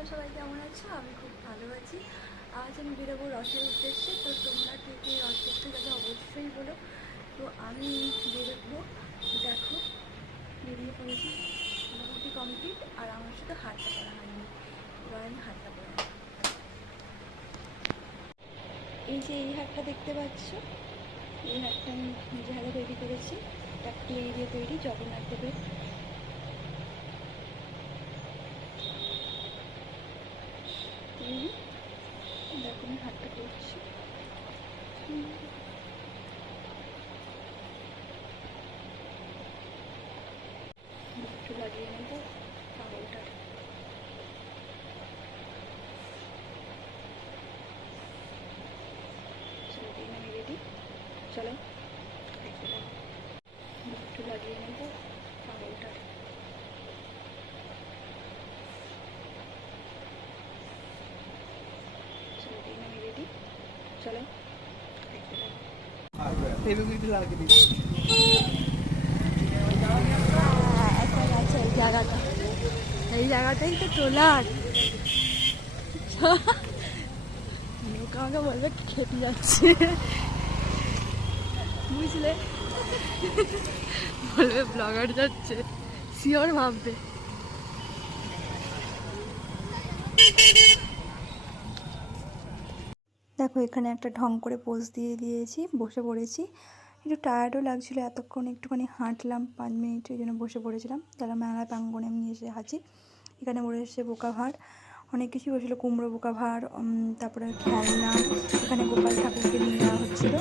তোমরা সবাই কেমন আছো? আমি খুব ভালো আছি। আজ আমি বেরোবো রথের উদ্দেশ্যে। তো তোমরা কে কে রথ দেখতে যাবে অবশ্যই বলো। তো আমি বেরোবো, দেখো বেরিয়ে পড়েছি, মোটামুটি কমপ্লিট। আর আমার সাথে হাতটা করা হয়নি, এবার আমি হাতটা করে নেব। এই যে এই হাতটা দেখতে পাচ্ছ, এই হাতটা আমি নিজে হাতে তৈরি করেছি। একটা ক্লে দিয়ে তৈরি, জগন্নাথ দেবের। দেখো আমি হাতটা করছি। একটু লাগিয়ে নেবো পাগলটা। আমি রেডি, চলো দেখতে পাবো। একটু লাগিয়ে নেবো পাগলটা। আমি রেডি, চলো দেখতে পাবো। একটা আছে এই জায়গাটা, এই জায়গাটাই তো তোলার। লোক আমাকে বলবে খেতে যাচ্ছে, বুঝলে, বলবে ব্লগার যাচ্ছে, শিওর ভাববে। দেখো এখানে একটা ঢং করে পোজ দিয়ে দিয়েছি, বসে পড়েছি। একটু টায়ার্ডও লাগছিলো, এতক্ষণ একটুখানি হাঁটলাম 5 মিনিট, এই জন্য বসে পড়েছিলাম। তারা মেলা প্রাঙ্গণে আমি এসে হাজির। এখানে বসে এসে বোকা ভাঁড়, অনেক কিছুই বসেছিলো, কুমড়ো বোকা ভাঁড়, তারপরে খেলনা। এখানে গোপাল ঠাকুরকে নিয়ে যাওয়া হচ্ছিলো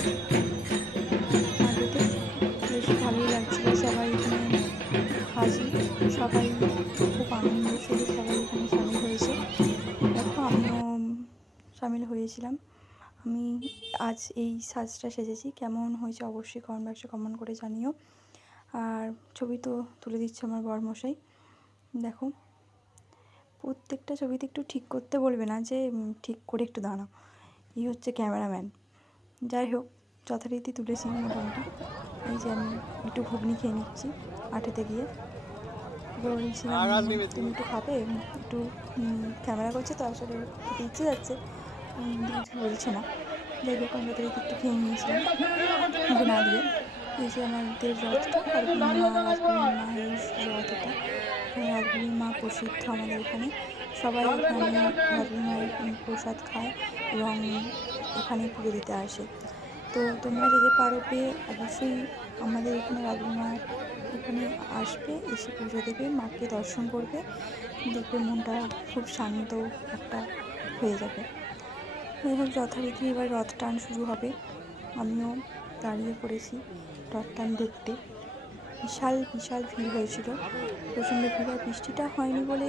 আগে, বেশ ভালোই লাগছিলো। সবাই এখানে হাজির, সবাই খুব আনন্দের সাথে সবাই এখানে সামিল হয়েছে। দেখো আমিও সামিল হয়েছিলাম। আমি আজ এই সাজটা সেজেছি, কেমন হয়েছে অবশ্যই কমেন্ট বক্সে কমেন্ট করে জানিও। আর ছবি তো তুলে দিচ্ছে আমার বরমশাই। দেখো প্রত্যেকটা ছবিতে একটু ঠিক করতে বলবে না যে ঠিক করে একটু দাঁড়াও, এই হচ্ছে ক্যামেরাম্যান। যাই হোক যথারীতি তুলেছি মোটামুটি। এই যে আমি একটু ঘুগনি খেয়ে নিচ্ছি আঠেতে গিয়ে। বলছিলাম তুমি একটু খাবে, একটু ক্যামেরা করছে তো আসলে খেতে ইচ্ছে যাচ্ছে, কিছু বলছে না। যাই হোক আমরা তো একটু খেয়ে নিয়েছিলাম ওকে না দিয়ে। এই যে আমাদের রথটা, মায়ের রথ, এটা রাজগুলির মা প্রসিদ্ধ আমাদের এখানে। সবাই এখানে রাজগুলির মায়ের প্রসাদ খায় এবং এখানে পুজো দিতে আসে। তো তোমরা যে পারবে অবশ্যই আমাদের এখানে রাজগুলির মায়ের এখানে আসবে, এসে পুজো দেবে, মাকে দর্শন করবে, দেখবে মনটা খুব শান্ত একটা হয়ে যাবে। যাই হোক যথারীতি এবার রথ টান শুরু হবে। আমিও দাঁড়িয়ে পড়েছি রথ টান দেখতে। বিশাল বিশাল ভিড় হয়েছিল, প্রচণ্ড ভিড়। আর বৃষ্টিটা হয়নি বলে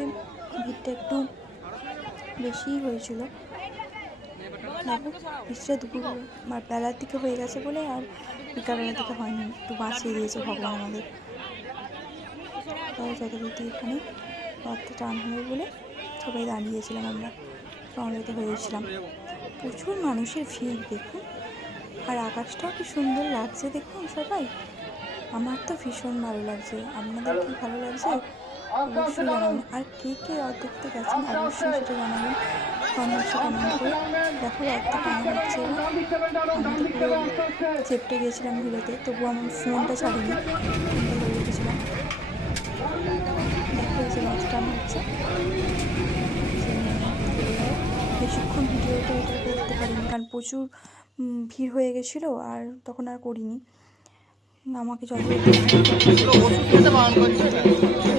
ভিড়টা একটু বেশিই হয়েছিল। দেখো বৃষ্টিটা দুপুর বেলার দিকে হয়ে গেছে বলে আর বিকালবেলার দিকে হয়নি, একটু বাঁচিয়ে দিয়েছে ভগবান আমাদের। তাই যথারীতি এখানে রথটা টান হবে বলে সবাই দাঁড়িয়েছিলাম, আমরা সমবেত হয়েছিলাম। প্রচুর মানুষের ভিড় দেখুন, আর আকাশটাও কি সুন্দর লাগছে দেখুন সবাই। আমার তো ভীষণ ভালো লাগছে, আপনাদের কি ভালো লাগছে অবশ্যই জানাবেন। আর কে কে রথ দেখতে গেছেন অবশ্যই সেটা জানাবেন কমেন্ট করে। দেখো রথটা টানা হচ্ছে, আমি তো পুরো চেপটে গিয়েছিলাম ভিড়েতে, তবু আমার ফোনটা ছাড়িনি, ফোনটা ধরে রেখেছিলাম। দেখো এই যে রথ টানা হচ্ছে, বেশিক্ষণ ভিডিওটা এটা করতে পারিনি কারণ প্রচুর ভিড় হয়ে গেছিলো, আর তখন আর করিনি। আমাকে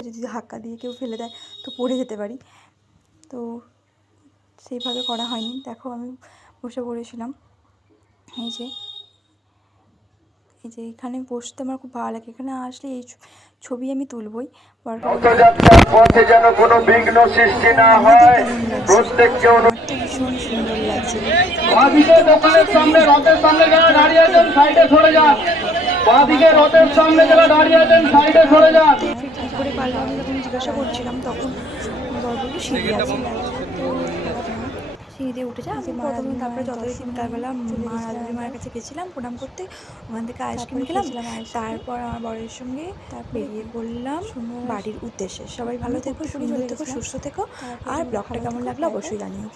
যদি ধাক্কা দিয়ে কেউ ফেলে দেয় তো পড়ে যেতে পারি, তো সেইভাবে করা হয়নি। দেখো আমি বসে পড়েছিলাম। এই যে এখানে বসতে আমার খুব ভালো লাগে, এখানে আসলে এই ছবি আমি তুলবই। ভীষণ সুন্দর লাগছে। কি করে পারলাম আমি যখন জিজ্ঞাসা করছিলাম তখন সিঁড়ি আছে, তো সিঁড়িতে উঠে যায়। আমি প্রথমে তারপরে যথারীতি বিকালবেলা মা রাজুরি মায়ের কাছে গেছিলাম প্রণাম করতে, ওখান থেকে আইসক্রিম খেলাম। তারপর আমার বরের সঙ্গে বেরিয়ে পড়লাম বাড়ির উদ্দেশ্যে। সবাই ভালো থেকো, সুন্দর থেকো, সুস্থ থেকো, আর ব্লগটা কেমন লাগলো অবশ্যই জানিও।